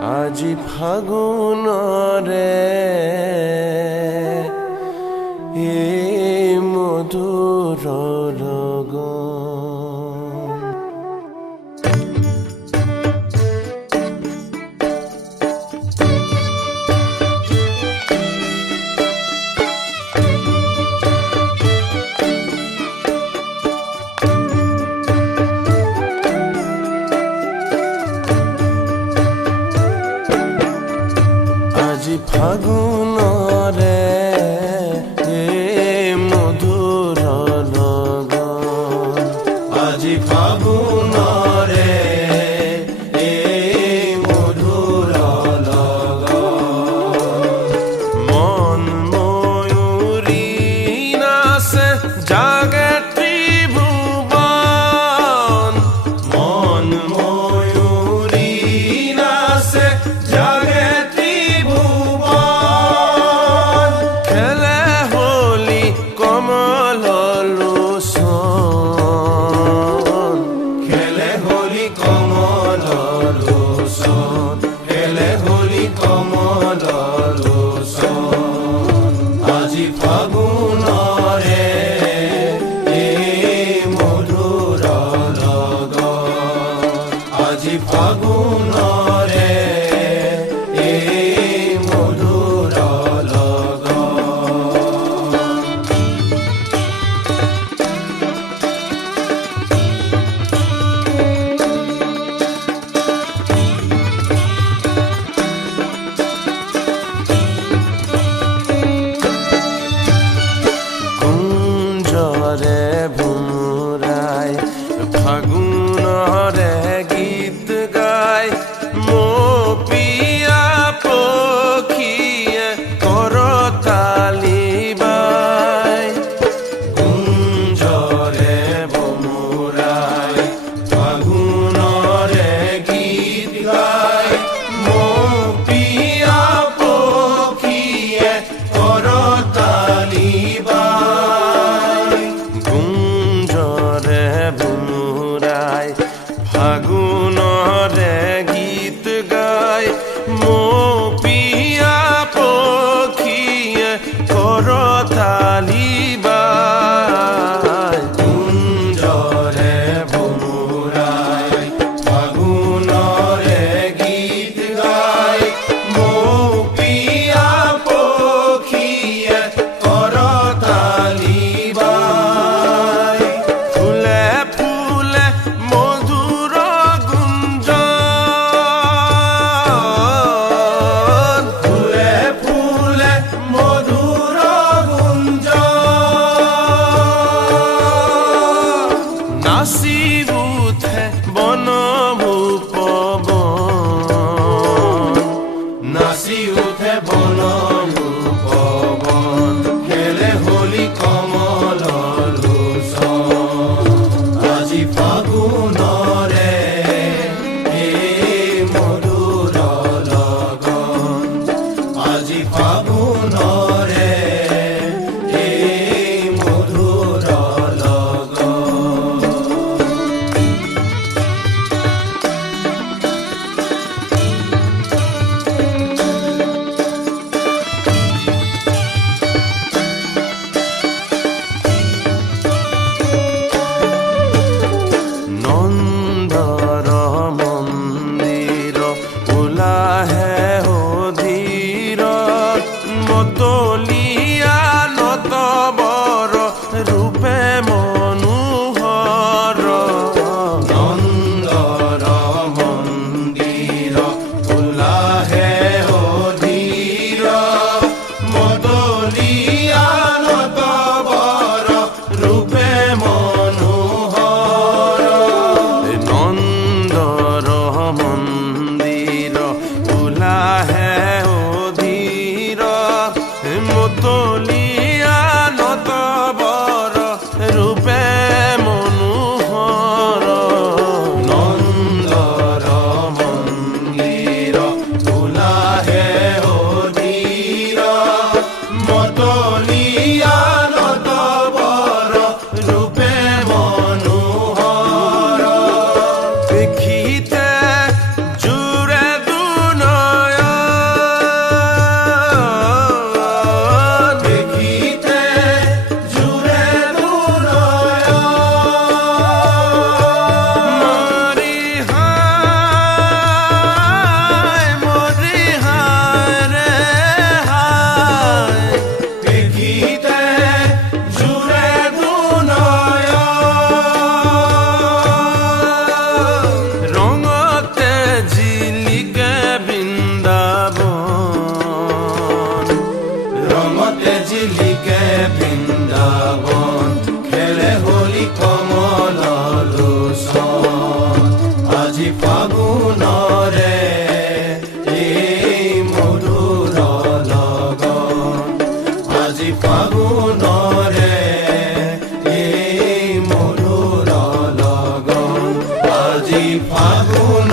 আজি ফাগুনৰে এই মধুৰ লগন। আজি ফাগুনৰে এই মধুৰ লগন। আজি ফাগুনৰে এই মধুৰ লগন। মন ময়ূৰী নাচে জাগে ত্ৰিভুৱন। মন ময়ূৰী নাচে জাগে আজি ফাগুনৰে এই মধুৰ লগন। আজি ফাগুনৰে এই মধুৰ লগন। কুঞ্জৰে ভোমোৰাই ফাগুনৰে গীত গাই, মৌপিয়া পক্ষীয়ে কৰতালি বাই। কুঞ্জৰে ভোমোৰাই ফাগুনৰে গীত গাই, মৌপিয়া পক্ষীয়ে কৰতালি বাই। কুঞ্জৰে ভোমোৰাই ফাগুনৰে গীত গাই, মৌপিয়া পক্ষীয়ে কৰতালি বাই। কুঞ্জৰে ভোমোৰাই ফাগুনৰে গীত গাই, মৌপিয়া পক্ষীয়ে কৰতালি বাই। ফুলে ফুলে মধুৰ গুঞ্জন। ফুলে ফুলে মধুৰ গুঞ্জন। নাচি উঠে বনভূপৱন। নাচি উঠে বনভূপৱন। খেলে হোলী কমল লোচন। আজি ফাগুনৰে এই মধুৰ লগন। আজি ফাগুনৰে এই মধুৰ লগন। ফাগুনৰে এই মধুৰ লগন আজি ফাগুনৰে এই মধুৰ লগন আজি ফাগুন